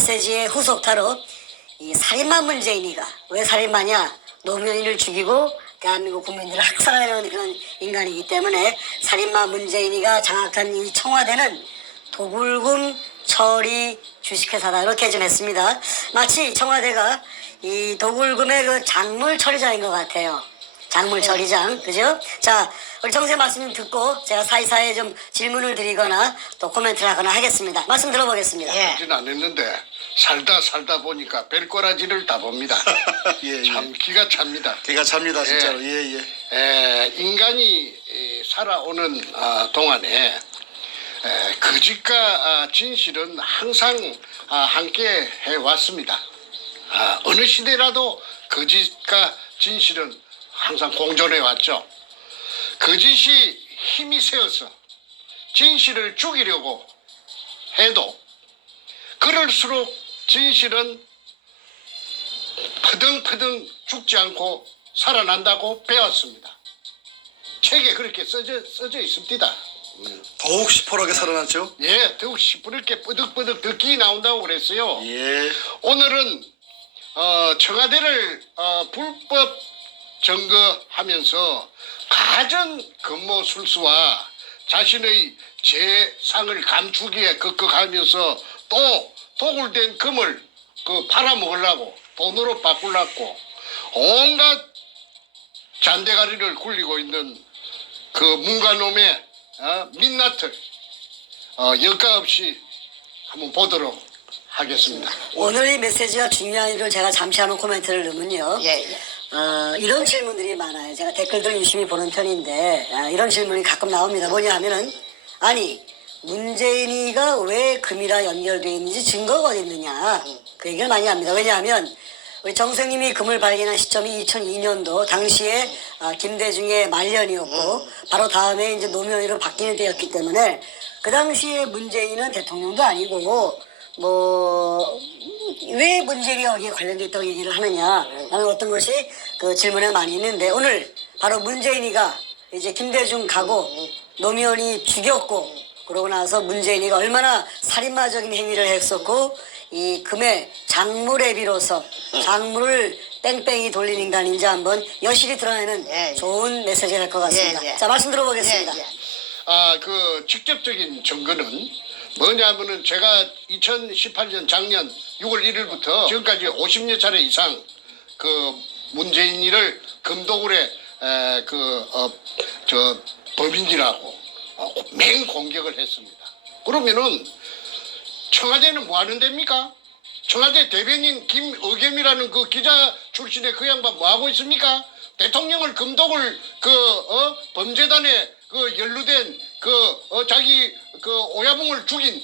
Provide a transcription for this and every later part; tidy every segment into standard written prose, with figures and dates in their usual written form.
메시지의 후속타로 이 살인마 문재인이가 왜 살인마냐? 노무현을 죽이고 대한민국 국민들을 학살하려는 그런 인간이기 때문에 살인마 문재인이가 장악한 이 청와대는 도굴금 처리 주식회사다 이렇게 좀 했습니다. 마치 청와대가 이 도굴금의 그 작물 처리장인 것 같아요. 작물 처리장, 그죠? 자, 우리 정세 말씀 듣고 제가 사이사이에 좀 질문을 드리거나 또 코멘트를 하거나 하겠습니다. 말씀 들어보겠습니다. 하진 않았는데 살다 보니까 별꼬라지를 다 봅니다. 예, 참 기가 찹니다. 기가 찹니다 진짜로. 예. 인간이 살아오는 동안에 거짓과 진실은 항상 함께 해왔습니다. 어느 시대라도 거짓과 진실은 항상 공존해 왔죠. 거짓이 힘이 세어서 진실을 죽이려고 해도 그럴수록 진실은 퍼덩퍼덩 죽지 않고 살아난다고 배웠습니다. 책에 그렇게 써져 있습니다. 더욱 시퍼렇게 살아났죠. 예, 더욱 시퍼렇게 쁘득쁘득 덕기 나온다고 그랬어요. 예. 오늘은 청와대를 불법 점거하면서 가전 근무술수와 자신의 재상을 감추기에 급급하면서 또 도굴된 금을 팔아먹으려고 돈으로 바꾸려고 온갖 잔대가리를 굴리고 있는 그 문가놈의 민낯을 여과 없이 한번 보도록 하겠습니다. 오늘 이 메시지가 중요한 일을 제가 잠시 한번 코멘트를 넣으면요. 이런 질문들이 많아요. 제가 댓글들 유심히 보는 편인데 이런 질문이 가끔 나옵니다. 뭐냐 하면은 아니 문재인이가 왜 금이라 연결되어 있는지 증거가 어디 있느냐 그 얘기를 많이 합니다. 왜냐하면 우리 정생님이 금을 발견한 시점이 2002년도 당시에 김대중의 말년이었고 바로 다음에 이제 노무현으로 바뀌는 때였기 때문에 그 당시에 문재인은 대통령도 아니고 왜 문재인이 여기에 관련돼 있다고 얘기를 하느냐 라는 어떤 것이 그 질문에 많이 있는데 오늘 바로 문재인이가 이제 김대중 가고 노무현이 죽였고 그러고 나서 문재인이가 얼마나 살인마적인 행위를 했었고 이 금의 작물에 비로소 작물을 뺑뺑이 돌린 인간인지 한번 여실히 드러내는 좋은 메시지가 될 것 같습니다. 자, 말씀 들어보겠습니다. 그 직접적인 증거는 뭐냐면은 제가 2018년 작년 6월 1일부터 지금까지 50여 차례 이상 그 문재인이를 금도굴에 범인이라고 맹 공격을 했습니다. 그러면은 청와대는 뭐 하는 데입니까? 청와대 대변인 김의겸이라는 그 기자 출신의 그 양반 뭐 하고 있습니까? 대통령을 금독을 범죄단에 연루된 자기 오야붕을 죽인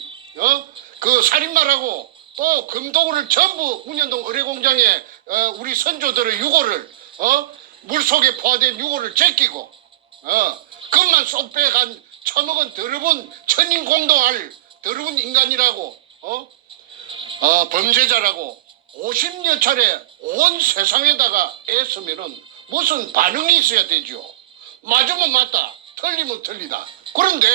그 살인마라고 또 금도구를 전부 문현동 의뢰공장에 우리 선조들의 유골을 물속에 포화된 유골을 제끼고 금만 쏙 빼간 처먹은 더러운 천인공동할 더러운 인간이라고 범죄자라고 50여 차례 온 세상에다가 애쓰면은 무슨 반응이 있어야 되죠. 맞으면 맞다, 틀리면 틀리다. 그런데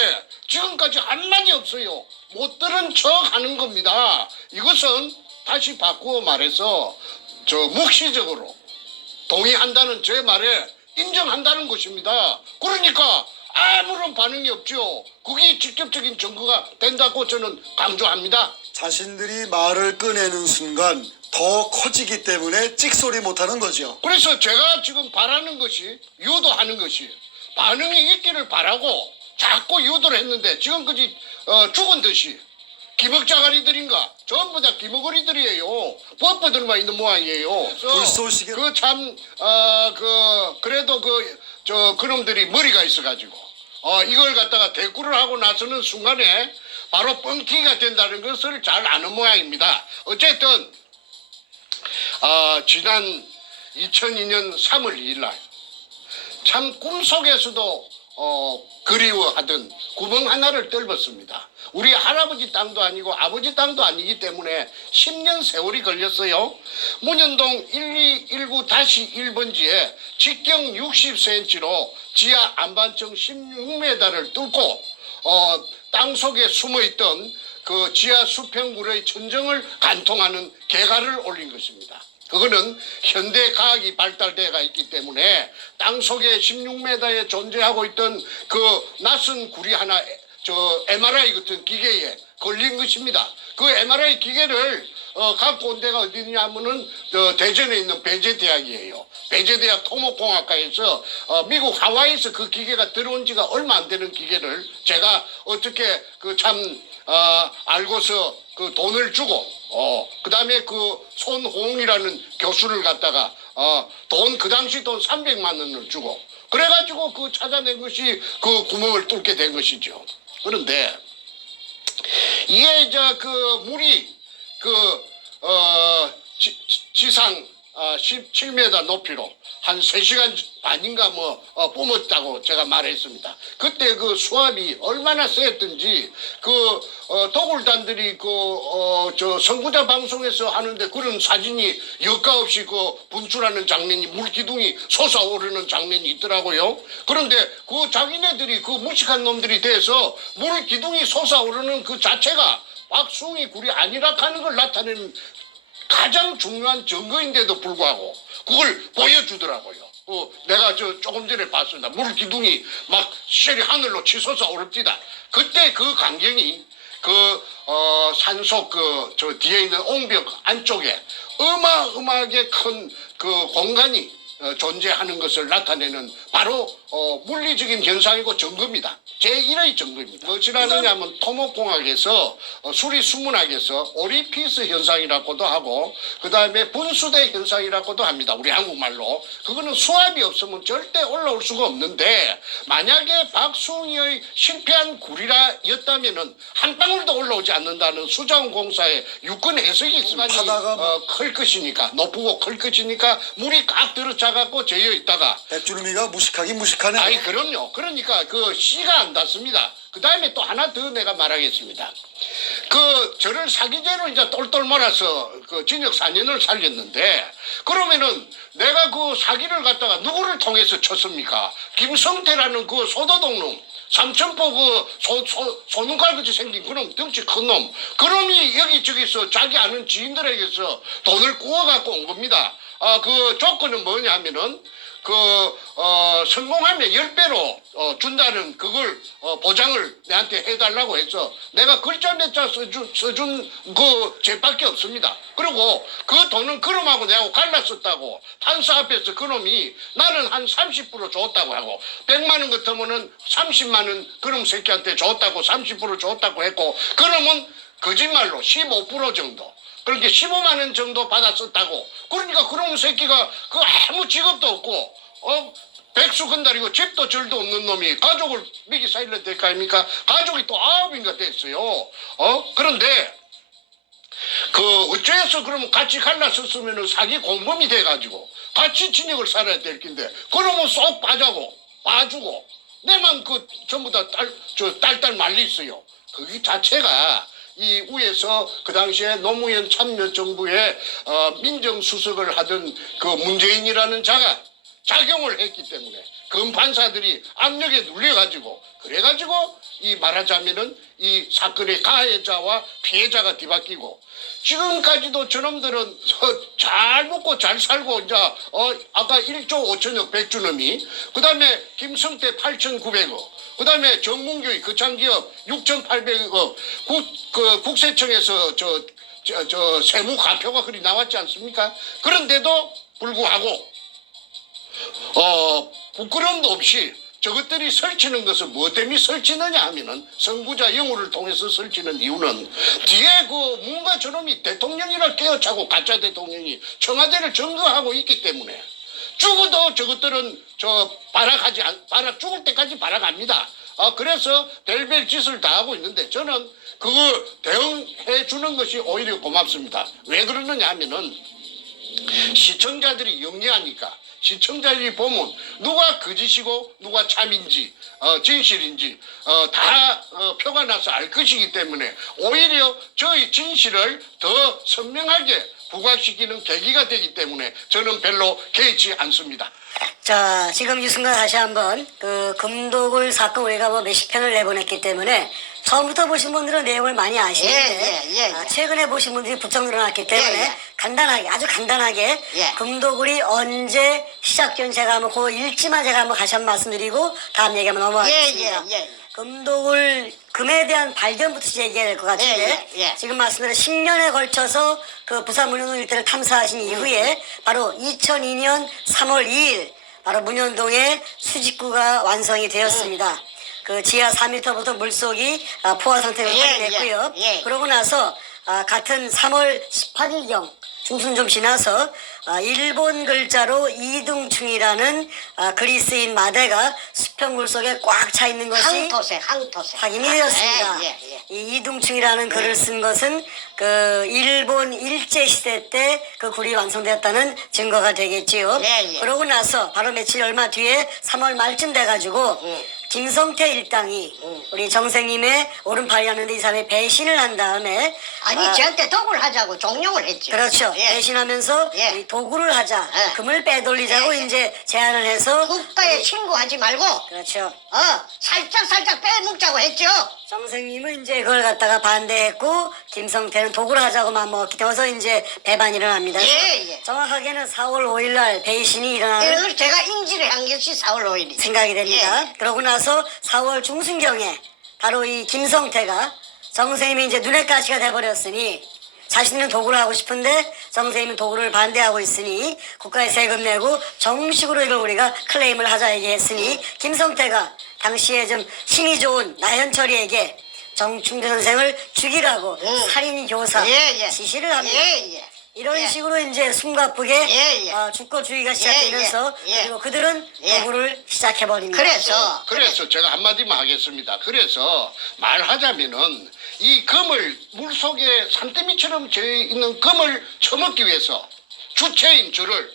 지금까지 한마디 없어요. 못 들은 척 하는 겁니다. 이것은 다시 바꾸어 말해서 묵시적으로 동의한다는 제 말에 인정한다는 것입니다. 그러니까 아무런 반응이 없죠. 그게 직접적인 증거가 된다고 저는 강조합니다. 자신들이 말을 꺼내는 순간 더 커지기 때문에 찍소리 못하는 거죠. 그래서 제가 지금 바라는 것이 유도하는 것이 반응이 있기를 바라고 자꾸 유도를 했는데 지금까지 죽은 듯이 기먹자가리들인가 전부 다 기먹거리들이에요. 뻣뻣들만 있는 모양이에요. 불쏘시개 그래도 그놈들이 머리가 있어가지고 이걸 갖다가 대꾸를 하고 나서는 순간에 바로 뻥튀기가 된다는 것을 잘 아는 모양입니다. 어쨌든 지난 2002년 3월 2일 날 참 꿈속에서도 그리워하던 구멍 하나를 뚫었습니다. 우리 할아버지 땅도 아니고 아버지 땅도 아니기 때문에 10년 세월이 걸렸어요. 문현동 1219-1번지에 직경 60cm로 지하 안반층 16m를 뚫고 땅속에 숨어있던 그 지하 수평굴의 천정을 관통하는 개가를 올린 것입니다. 그거는 현대 과학이 발달돼가 있기 때문에 땅 속에 16m에 존재하고 있던 그 낯선 구리 하나, MRI 같은 기계에 걸린 것입니다. 그 MRI 기계를 갖고 온 데가 어디냐면은 대전에 있는 배재대학이에요. 배재대학 토목공학과에서 미국 하와이에서 그 기계가 들어온 지가 얼마 안 되는 기계를 제가 어떻게 알고서 그 돈을 주고 그다음에 그 손홍이라는 교수를 갖다가 그 당시 돈 300만 원을 주고 그래가지고 그 찾아낸 것이 그 구멍을 뚫게 된 것이죠. 그런데 이게 그 물이 지상 17m 높이로 한 3시간 반인가 뿜었다고 제가 말했습니다. 그때 그 수압이 얼마나 세었던지 도굴단들이 선구자 방송에서 하는데 그런 사진이 여과 없이 분출하는 장면이 물기둥이 솟아오르는 장면이 있더라고요. 그런데 그 자기네들이 그 무식한 놈들이 돼서 물기둥이 솟아오르는 그 자체가 박숭이 굴이 아니라 하는 걸 나타내는 가장 중요한 증거인데도 불구하고 그걸 보여주더라고요. 내가 조금 전에 봤습니다. 물 기둥이 막 시절이 하늘로 치솟아 오릅니다. 그때 그 광경이 산속 저 뒤에 있는 옹벽 안쪽에 어마어마하게 큰 그 공간이 존재하는 것을 나타내는 바로 물리적인 현상이고 증거입니다. 제1의 증거입니다. 무엇이라느냐 하면 토목공학에서 수리수문학에서 오리피스 현상이라고도 하고 그 다음에 분수대 현상이라고도 합니다. 우리 한국말로. 그거는 수압이 없으면 절대 올라올 수가 없는데 만약에 박숭이의 실패한 굴이라였다면은 한 방울도 올라오지 않는다는 수자원공사의 유권 해석이 있습니다. 클 것이니까 높고 클 것이니까 물이 꽉 들어차갖고 재어 있다가 백주름이가 무식하긴 무식하네. 아니 그럼요. 그러니까 그 씨가 안 닿습니다. 그 다음에 또 하나 더 내가 말하겠습니다. 저를 사기죄로 이제 똘똘 몰아서 징역 4년을 살렸는데 그러면은 내가 그 사기를 갖다가 누구를 통해서 쳤습니까? 김성태라는 그 소도동놈 삼천포 소눈깔같이 생긴 그놈 덩치 큰 놈 그놈이 여기저기서 자기 아는 지인들에게서 돈을 구워갖고 온 겁니다. 그 조건은 뭐냐 하면은 성공하면 10배로 준다는 그걸 보장을 내한테 해달라고 해서 내가 글자 몇 자 써준 그 죄밖에 없습니다. 그리고 그 돈은 그놈하고 내하고 갈랐었다고 판사 앞에서 그놈이 나는 한 30% 줬다고 하고 100만 원 같으면은 30만 원 그놈 새끼한테 줬다고 30% 줬다고 했고 그놈은 거짓말로 15% 정도 그렇게 15만 원 정도 받았었다고. 그러니까 그런 새끼가 아무 직업도 없고 백수 건달이고 집도 절도 없는 놈이 가족을 미기 살려야 될 거 아닙니까? 가족이 또 9인가 됐어요. 그런데 어째서 그러면 같이 갈랐었으면 사기 공범이 돼가지고 같이 진역을 살아야 될 텐데 그러면 쏙 봐주고 내만 전부 다 딸딸 말리 있어요. 그게 자체가 이 위에서 그 당시에 노무현 참여정부의 민정수석을 하던 그 문재인이라는 자가 작용을 했기 때문에 검판사들이 압력에 눌려가지고 그래가지고 이 말하자면은 이 사건의 가해자와 피해자가 뒤바뀌고 지금까지도 저놈들은 잘 먹고 잘 살고 이제 아까 1조 5천억 백주놈이 그 다음에 김성태 8,900억 그 다음에 정문교의 거창기업 6,800억 국세청에서 세무 가표가 그리 나왔지 않습니까? 그런데도 불구하고 부끄러움도 없이 저것들이 설치는 것은 무엇 때문에 설치느냐 하면은 선구자 영우를 통해서 설치는 이유는 뒤에 뭔가 저놈이 대통령이라 깨어차고 가짜 대통령이 청와대를 점거하고 있기 때문에 죽어도 저것들은 바락 죽을 때까지 바락합니다. 그래서 별별 짓을 다 하고 있는데 저는 그거 대응해 주는 것이 오히려 고맙습니다. 왜 그러느냐 하면은 시청자들이 영리하니까 시청자들이 보면 누가 거짓이고 누가 참인지 진실인지 다 표가 나서 알 것이기 때문에 오히려 저희 진실을 더 선명하게 부각시키는 계기가 되기 때문에 저는 별로 개의치 않습니다. 자, 지금 이 순간 다시 한번 그 금도굴 사건 우리가 뭐 몇십 편을 내보냈기 때문에 처음부터 보신 분들은 내용을 많이 아시는데 예. 최근에 보신 분들이 부쩍 늘어났기 때문에 예. 간단하게 아주 간단하게 예. 금도굴이 언제 시작된 제가 한번 그 일지만 제가 한번 다시 한번 말씀드리고 다음 얘기 한번 넘어가겠습니다. 예. 금도굴 금에 대한 발견부터 얘기해야 될 것 같은데 예. 지금 말씀드린 10년에 걸쳐서 그 부산 문현동 일대를 탐사하신 이후에 바로 2002년 3월 2일 바로 문현동에 수직구가 완성이 되었습니다. 그 지하 4m부터 물속이 포화 상태로 확인됐고요. 예. 그러고 나서 같은 3월 18일경 중순 좀 지나서 일본 글자로 이등충이라는 글이 쓰인 마대가 수평물 속에 꽉 차 있는 것이 항토색. 확인이 되었습니다. 예. 이 이등충이라는 글을 쓴 것은 그 일본 일제 시대 때 그 굴이 완성되었다는 증거가 되겠지요. 예. 그러고 나서 바로 며칠 얼마 뒤에 3월 말쯤 돼가지고 김성태 일당이 우리 정생님의 오른팔이었는데 이 사람이 배신을 한 다음에 아니 저한테 독을 하자고 종용을 했죠. 그렇죠. 예. 배신하면서 예. 이 도구를 하자, 예. 금을 빼돌리자고 예. 이제 제안을 해서 국가에 친구하지 말고 그렇죠. 살짝 빼먹자고 했죠. 정생님은 이제 그걸 갖다가 반대했고 김성태는 도구를 하자고 맘먹었기 때문에 이제 배반이 일어납니다. 예. 정확하게는 4월 5일 날 배신이 일어나는 이걸 제가 인지를 한 것이 4월 5일이죠. 생각이 됩니다. 예. 그러고 나서 4월 중순경에 바로 이 김성태가 정생님이 이제 눈의 가시가 돼버렸으니 자신은 도구를 하고 싶은데 정생님은 도구를 반대하고 있으니 국가에 세금 내고 정식으로 이걸 우리가 클레임을 하자 얘기했으니 김성태가 당시에 좀 힘이 좋은 나현철이에게 정충재 선생을 죽이라고 살인 교사 예. 지시를 합니다. 예. 이런 예. 식으로 이제 숨가쁘게 예. 죽고주의가 시작되면서 예. 그리고 그들은 예. 도구를 시작해버립니다. 그래서 제가 한마디만 하겠습니다. 그래서 말하자면은 이 금을 물속에 산더미처럼 져 있는 금을 처먹기 위해서 주체인 저를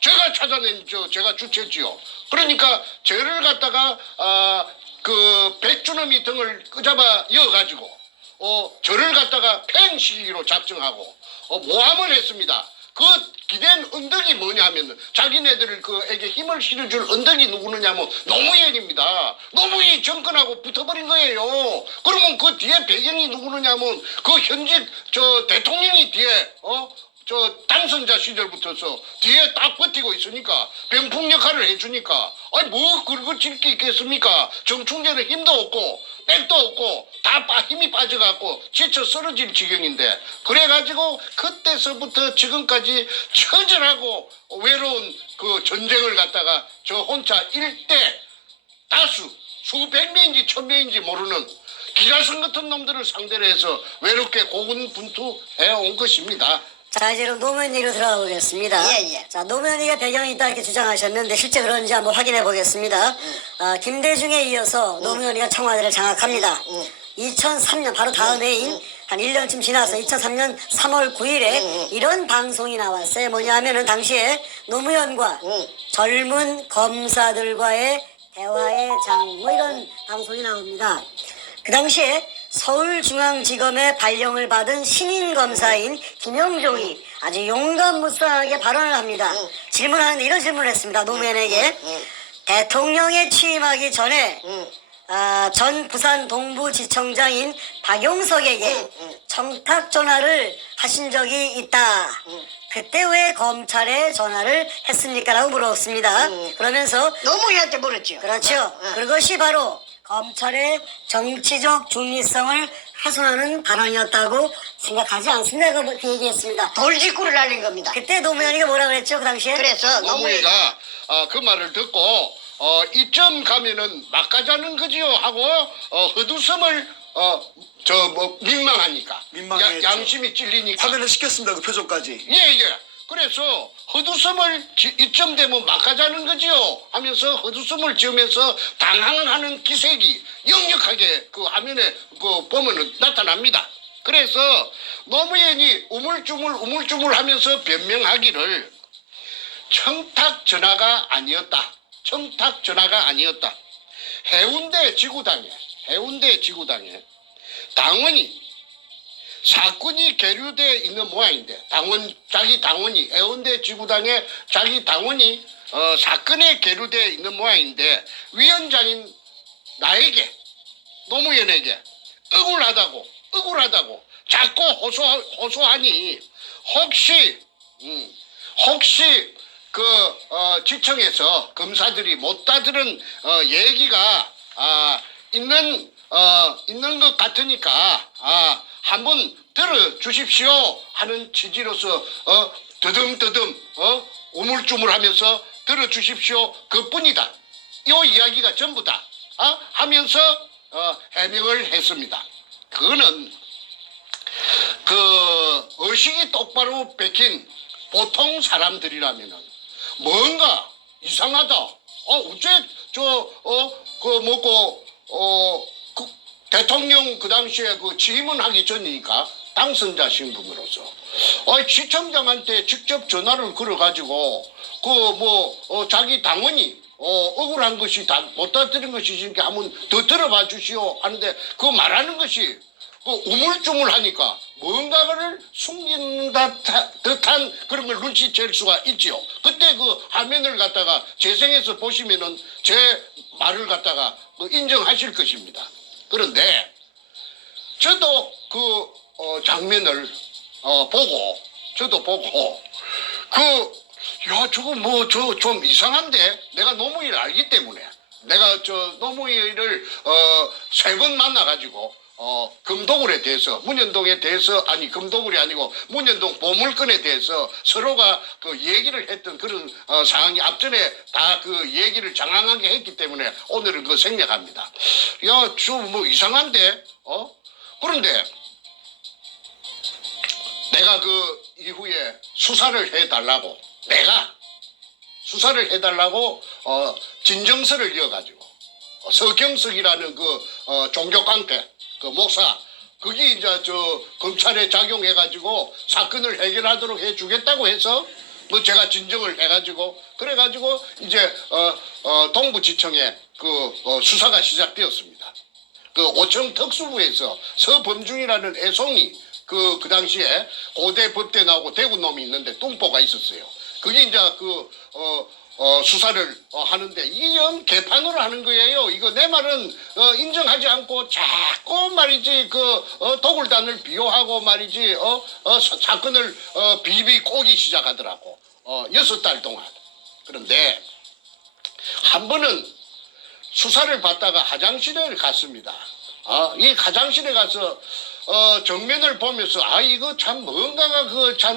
제가 찾아낸 제가 주체지요. 그러니까 저를 갖다가 그 백주놈이 등을 끄잡아 이어가지고 저를 갖다가 팽시키기로 작정하고 모함을 했습니다. 그 기댄 언덕이 뭐냐면 자기네들 그에게 힘을 실어줄 언덕이 누구느냐면 노무현입니다. 노무현이 정권하고 붙어버린 거예요. 그러면 그 뒤에 배경이 누구느냐면 그 현직 대통령이 뒤에 당선자 시절부터서 뒤에 딱 버티고 있으니까 병풍 역할을 해주니까 아니 뭐 긁어질 게 있겠습니까? 정충재는 힘도 없고 백도 없고 다 힘이 빠져갖고 지쳐 쓰러질 지경인데 그래가지고 그때서부터 지금까지 처절하고 외로운 그 전쟁을 갖다가 저 혼자 일대 다수 수백 명인지 천 명인지 모르는 기라성 같은 놈들을 상대로 해서 외롭게 고군분투해 온 것입니다. 자, 이제 노무현 얘기로 들어가 보겠습니다. 예. 자, 노무현 얘기가 배경이 있다 이렇게 주장하셨는데 실제 그런지 한번 확인해 보겠습니다. 김대중에 이어서 노무현 얘기가 청와대를 장악합니다. 2003년 바로 다음 해인 한 1년쯤 지나서 2003년 3월 9일에 이런 방송이 나왔어요. 뭐냐면은 당시에 노무현과 젊은 검사들과의 대화의 장 뭐 이런 방송이 나옵니다. 그 당시에 서울중앙지검의 발령을 받은 신인검사인 김영종이 아주 용감무쌍하게 발언을 합니다. 질문하는데 이런 질문을 했습니다. 노무현에게 대통령에 취임하기 전에 전 부산 동부지청장인 박용석에게 청탁 전화를 하신 적이 있다. 그때 왜 검찰에 전화를 했습니까? 라고 물었습니다. 그러면서 노무현한테 물었죠. 그렇죠. 그것이 바로 검찰의 정치적 중립성을 훼손하는 발언이었다고 생각하지 않습니다. 그 얘기했습니다. 돌직구를 날린 겁니다. 그때 노무현이가 뭐라 그랬죠? 그 당시에? 그래서 노무현이가 그 말을 듣고 이쯤 가면은 막가자는 거지요 하고 헛웃음을 민망하니까 민망했죠. 양심이 찔리니까 화면에 시켰습니다. 그 표정까지. 예. 그래서 헛웃음을 이쯤 되면 막가자는 거지요 하면서 헛웃음을 지으면서 당황하는 기색이 역력하게 그 화면에 보면은 나타납니다. 그래서 노무현이 우물쭈물 하면서 변명하기를 청탁 전화가 아니었다. 해운대 지구당에 당원이 사건이 계류돼 있는 모양인데 자기 당원이 애원대 지구당의 자기 당원이 사건에 계류돼 있는 모양인데 위원장인 나에게 노무현에게 억울하다고 자꾸 호소하니 혹시 지청에서 검사들이 못 다들은 얘기가 있는 것 같으니까 한번 들어주십시오 하는 취지로서 더듬더듬 우물쭈물하면서 들어주십시오 그뿐이다. 이 이야기가 전부 다 하면서 해명을 했습니다. 그거는 의식이 똑바로 bek힌 보통 사람들이라면은 뭔가 이상하다. 어째 대통령 그 당시에 취임하기 전이니까 당선자 신분으로서 시청장한테 직접 전화를 걸어가지고 자기 당원이 억울한 것이 못 다들은 것이니까 한번 더 들어봐 주시오 하는데 그 말하는 것이 우물쭈물하니까 뭔가를 숨긴 듯한 그런 걸 눈치챌 수가 있지요. 그때 그 화면을 갖다가 재생해서 보시면은 제 말을 갖다가 인정하실 것입니다. 그런데 저도 그 장면을 보고 저거 좀 이상한데 내가 노무현을 알기 때문에 내가 노무현을 3번 만나가지고 금도굴에 대해서 문현동에 대해서 금도굴이 아니고 문현동 보물건에 대해서 서로가 그 얘기를 했던 그런 상황이 앞전에 다 그 얘기를 장황하게 했기 때문에 오늘은 그 생략합니다. 좀 이상한데 그런데 내가 그 이후에 수사를 해달라고 진정서를 이어가지고 서경석이라는 종교깡패 목사 그게 이제 검찰에 작용해가지고 사건을 해결하도록 해주겠다고 해서 제가 진정을 해가지고 그래가지고 이제 동부지청에 수사가 시작되었습니다. 오청 특수부에서 서범중이라는 애송이 그 당시에 고대 법대 나오고 대구 놈이 있는데 뚱보가 있었어요. 그게 이제 수사를 하는데 이게 영 개판으로 하는 거예요. 이거 내 말은 인정하지 않고 자꾸 말이지 도굴단을 비호하고 말이지 사건을 비비 꼬기 시작하더라고. 6달 동안. 그런데 한 번은 수사를 받다가 화장실에 갔습니다. 이 화장실에 가서 정면을 보면서 이거 참 뭔가가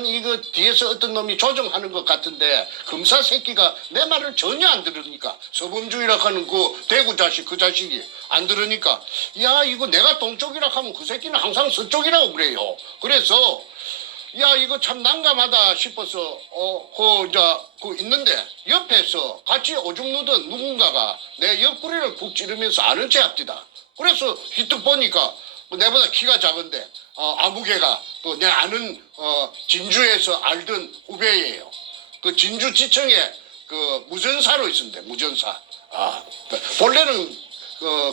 이거 뒤에서 어떤 놈이 조정하는 것 같은데 검사 새끼가 내 말을 전혀 안 들으니까 서범주의라 하는 그 대구 자식 그 자식이 안 들으니까 이거 내가 동쪽이라 하면 그 새끼는 항상 서쪽이라고 그래요. 그래서 이거 참 난감하다 싶어서 있는데 옆에서 같이 오줌 누던 누군가가 내 옆구리를 푹 찌르면서 아는 체 합디다. 그래서 휘뜩 보니까 내보다 키가 작은데 아무개가 또 내 아는 진주에서 알던 후배예요. 그 진주지청에 무전사로 있었는데 무전사. 본래는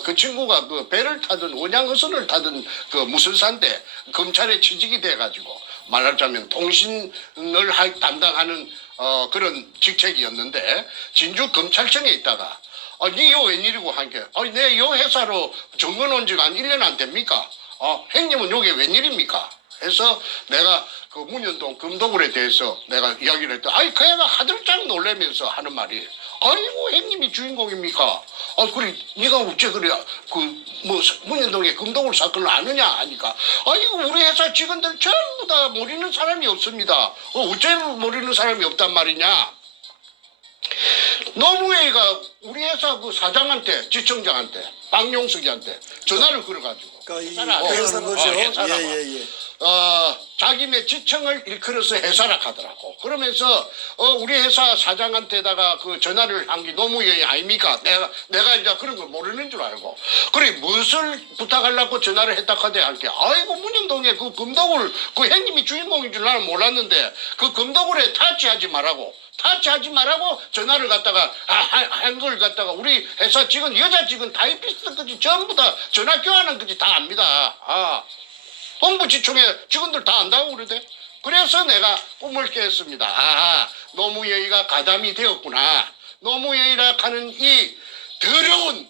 그 친구가 배를 타든 원양어선을 타든 무선사인데 검찰에 취직이 돼가지고 말하자면 통신을 담당하는 그런 직책이었는데 진주 검찰청에 있다가 니요 웬일이고 한게 내 요 회사로 정근 온 지가 한 1년 안 됩니까? 형님은 요게 웬일입니까? 해서 내가 그 문현동 금도굴에 대해서 내가 이야기를 했더니 그 애가 하들짝 놀라면서 하는 말이 아이고 형님이 주인공입니까? 그래 네가 어째 그래 문현동의 금도굴 사건을 아느냐 하니까 이거 우리 회사 직원들 전부 다 모르는 사람이 없습니다. 어째 모르는 사람이 없단 말이냐? 노무현이가 우리 회사 그 사장한테 지청장한테 박용석이한테 전화를 걸어가지고 회사는 거죠. 예. 자기네 지청을 일컬어서 회사라 하더라고. 그러면서 우리 회사 사장한테다가 그 전화를 한 게 노무현이 아닙니까? 내가 이제 그런 걸 모르는 줄 알고 그래 무엇을 부탁하려고 전화를 했다 하대 할게 아이고 문현동에 그 금도굴 그 형님이 주인공인 줄 나는 몰랐는데 그 금도굴에 타치하지 말라고 전화를 갖다가 한 걸 갖다가 우리 회사 직원 여자 직원 타이피스트까지 전부 다 전화 교환한 거지 다 압니다. 동부지청에 직원들 다 안다고 그러대. 그래서 내가 꿈을 깼습니다. 아, 노무현이가 가담이 되었구나. 노무현이라 하는 이 더러운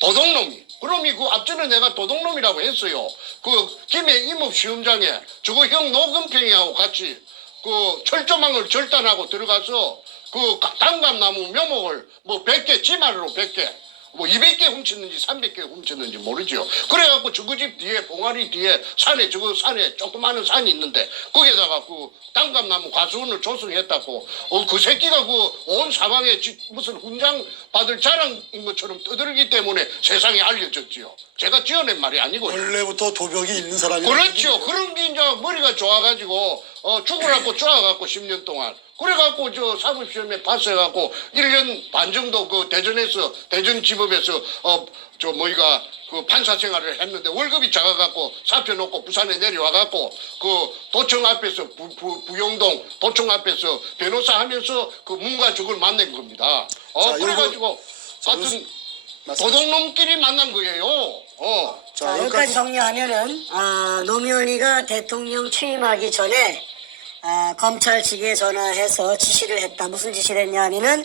도둑놈이. 그럼이 그 앞전에 내가 도둑놈이라고 했어요. 그 김해 임업시험장에 저거 형 노건평이하고 같이 그 철조망을 절단하고 들어가서 그 단감나무 묘목을 뭐 100개 지마로 100개 뭐 200개 훔쳤는지 300개 훔쳤는지 모르죠. 그래갖고 저거 집 뒤에 봉아리 뒤에 산에 저거 산에 조그마한 산이 있는데 거기에다가 그 단감나무 과수원을 조성했다고 그 새끼가 그 온 사방에 무슨 훈장 받을 자랑인 것처럼 떠들기 때문에 세상에 알려졌지요. 제가 지어낸 말이 아니고요. 원래부터 도벽이 있는 사람이 그렇죠. 그런 게 이제 머리가 좋아가지고 죽으라고 쪼아갖고 10년 동안 그래갖고 저 사법시험에 파스해갖고 1년 반 정도 그 대전에서 대전지법에서 저 뭐이가 그 판사 생활을 했는데 월급이 작아갖고 사표 놓고 부산에 내려와갖고 그 도청 앞에서 부영동 도청 앞에서 변호사 하면서 그 문과 적을 만난 겁니다. 자, 그래가지고 같은 도둑놈끼리 만난 거예요. 자, 여기까지 정리하면은 노무현이가 대통령 취임하기 전에 검찰 측에 전화해서 지시를 했다. 무슨 지시를 했냐 하면은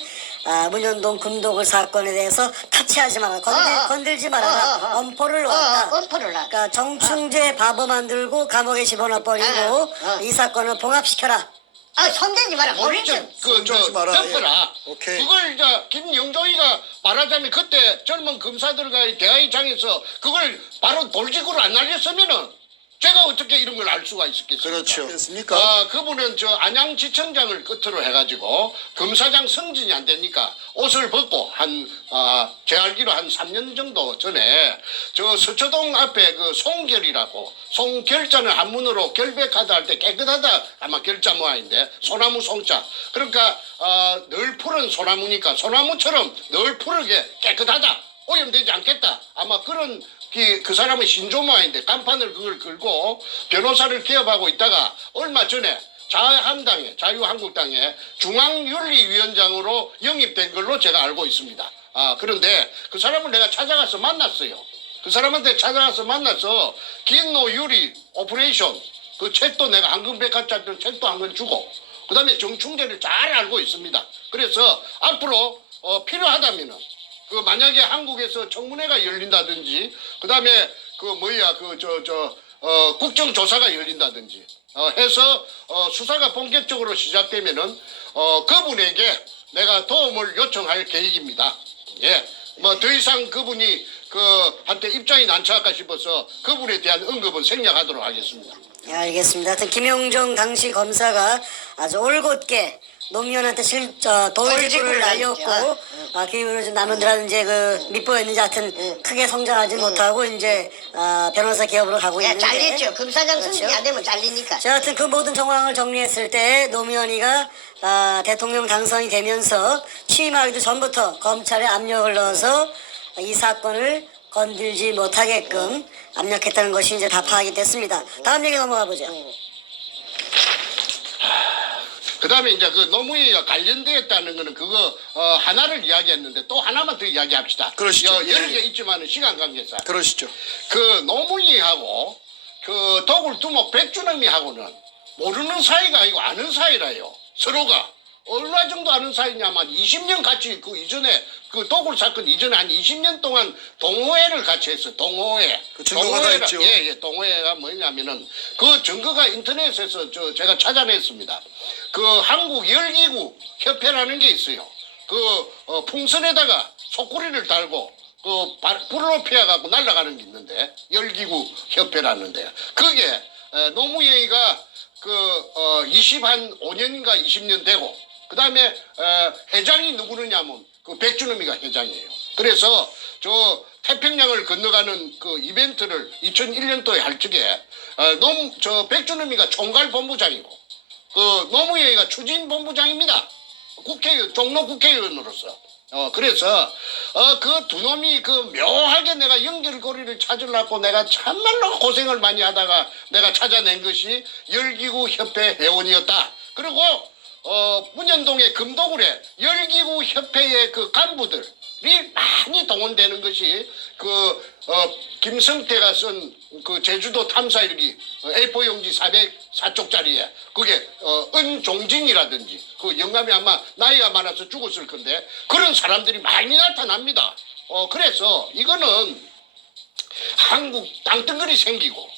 문현동 금도굴 사건에 대해서 타치하지 마라. 건들지 말아라. 엄포를 놨다. 엄포를 놨다. 그러니까 정충재 바보 만들고 감옥에 집어넣어버리고 이 사건을 봉합시켜라. 손대지 마라. 모르죠. 손대지 마라. 덮어라. 예. 오케이. 그걸 이제 김영조이가 말하자면 그때 젊은 검사들과의 대화의장에서 그걸 바로 돌직구로 안 날렸으면은 제가 어떻게 이런 걸 알 수가 있었겠습니까? 그렇죠. 됐습니까? 그분은 저 안양지청장을 끝으로 해가지고 검사장 승진이 안 되니까 옷을 벗고 제 알기로 한 3년 정도 전에 저 서초동 앞에 그 송결이라고 송결자는 한문으로 결백하다 할 때 깨끗하다 아마 결자 모양인데 소나무 송자 그러니까 늘 푸른 소나무니까 소나무처럼 늘 푸르게 깨끗하다 오염되지 않겠다 아마 그런 그 사람의 신조모인데 간판을 그걸 걸고 변호사를 개업하고 있다가 얼마 전에 자유한국당에 중앙윤리위원장으로 영입된 걸로 제가 알고 있습니다. 그런데 그 사람을 내가 찾아가서 만났어요. 그 사람한테 찾아가서 만나서 긴노유리 오퍼레이션 그 책도 내가 한금백화점 책도 한 권 주고 그 다음에 정충재를 잘 알고 있습니다. 그래서 앞으로 필요하다면은 그 만약에 한국에서 청문회가 열린다든지 그다음에 국정조사가 열린다든지 해서 수사가 본격적으로 시작되면은 그분에게 내가 도움을 요청할 계획입니다. 예. 뭐 더 이상 그분이 한테 입장이 난처할까 싶어서 그분에 대한 언급은 생략하도록 하겠습니다. 예, 알겠습니다. 하여튼 김용정 당시 검사가 아주 올곧게 노무현한테 돌직구를 날렸고 그 이후로 좀 남원들한테 이제 밑보였는지 하여튼 크게 성장하지 못하고 이제 변호사 개업으로 가고 있는데 잘렸죠. 검사장 그렇죠. 승진이 안 되면 잘리니까. 자, 하여튼 그 모든 정황을 정리했을 때 노무현이가 대통령 당선이 되면서 취임하기도 전부터 검찰에 압력을 넣어서 이 사건을 건들지 못하게끔 압력했다는 것이 이제 다 파악이 됐습니다. 다음 얘기 넘어가 보죠. 그 다음에 이제 그 노무현이가 관련되었다는 거는 그거 하나를 이야기했는데 또 하나만 더 이야기합시다. 그러시죠. 여러 예. 개 있지만은 시간 관계상. 그러시죠. 그 노무현이하고 그 도굴두목 백준엄이하고는 모르는 사이가 아니고 아는 사이라요. 서로가. 얼마 정도 아는 사이냐면 20년 같이 그 이전에 그 도굴 사건 이전에 한 20년 동안 동호회를 같이 했어요. 동호회. 그 증거가 다 있죠. 예, 동호회가 뭐냐면은 그 증거가 인터넷에서 제가 찾아냈습니다. 그 한국 열기구 협회라는 게 있어요. 그 풍선에다가 속구리를 달고 불로 피해갖고 날아가는 게 있는데 열기구 협회라는데 그게 노무현이가 25년인가 20년 되고 그 다음에 회장이 누구느냐면 그 백준엄이가 회장이에요. 그래서 저 태평양을 건너가는 그 이벤트를 2001년도에 할 적에 백준엄이가 총괄본부장이고 그 노무현이가 추진본부장입니다. 국회의원 종로 국회의원으로서 그래서 그 두 놈이 묘하게 내가 연결고리를 찾으려고 내가 참말로 고생을 많이 하다가 내가 찾아낸 것이 열기구 협회 회원이었다. 그리고 문현동의 금도굴에 열기구 협회의 그 간부들 많이 동원되는 것이 김성태가 쓴 그 제주도 탐사일기 A4 용지 404쪽짜리에 그게 은종진이라든지 그 영감이 아마 나이가 많아서 죽었을 건데 그런 사람들이 많이 나타납니다. 그래서 이거는 한국 땅덩어리 생기고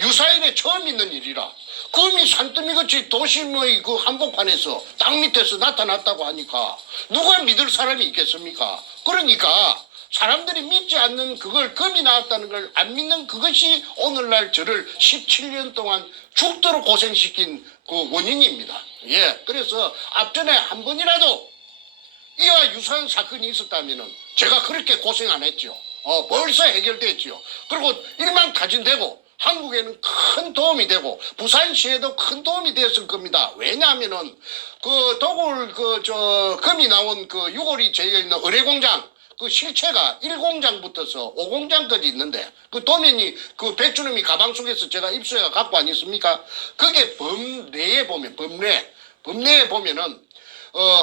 유사일에 처음 있는 일이라 금이 산더미같이 도심의 그 한복판에서 땅 밑에서 나타났다고 하니까 누가 믿을 사람이 있겠습니까? 그러니까 사람들이 믿지 않는 그걸 금이 나왔다는 걸 안 믿는 그것이 오늘날 저를 17년 동안 죽도록 고생시킨 그 원인입니다. 예, 그래서 앞전에 한 번이라도 이와 유사한 사건이 있었다면은 제가 그렇게 고생 안 했죠. 벌써 해결됐죠. 그리고 일망타진되고 한국에는 큰 도움이 되고 부산시에도 큰 도움이 되었을 겁니다. 왜냐하면은 그 도굴 금이 나온 그 유골이 재여 있는 의뢰공장 그 실체가 1공장부터서 5공장까지 있는데 그 도면이 그 백주놈이 가방 속에서 제가 입수해가 갖고 안 있습니까? 그게 범례에 보면 범례에 보면은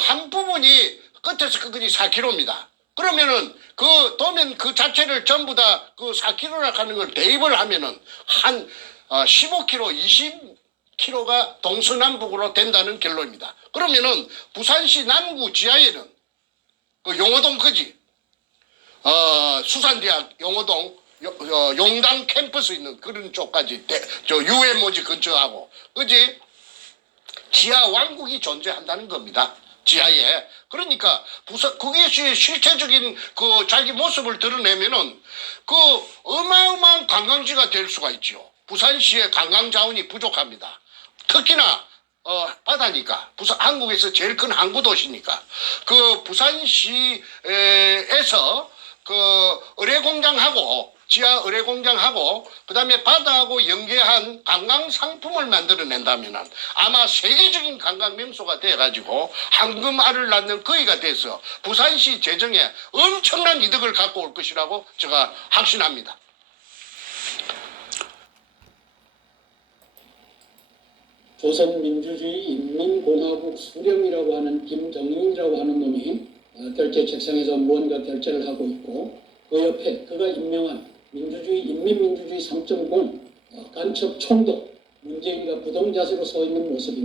한 부분이 끝에서 끝까지 4km입니다. 그러면은 그 도면 그 자체를 전부 다 그 4km라 하는 걸 대입을 하면은 한 15km, 20km가 동서남북으로 된다는 결론입니다. 그러면은 부산시 남구 지하에는 그 용호동까지 수산대학 용호동 용당 캠퍼스 있는 그런 쪽까지 UMO지 근처하고 그지 지하 왕국이 존재한다는 겁니다. 지하에. 그러니까 그게 실체적인 그 자기 모습을 드러내면은 그 어마어마한 관광지가 될 수가 있죠. 부산시의 관광 자원이 부족합니다. 특히나 바다니까 한국에서 제일 큰 항구 도시니까 그 부산시에서 그 의뢰공장하고 지하 의뢰공장하고 그다음에 바다하고 연계한 관광 상품을 만들어낸다면 아마 세계적인 관광 명소가 돼가지고 황금알을 낳는 거위가 돼서 부산시 재정에 엄청난 이득을 갖고 올 것이라고 제가 확신합니다. 조선민주주의 인민공화국 수령이라고 하는 김정일이라고 하는 놈이 결제 책상에서 무언가 결제를 하고 있고 그 옆에 그가 임명한 민주주의 인민민주주의 3.0 간첩 총독 문재인과 부동자세로 서 있는 모습입니다.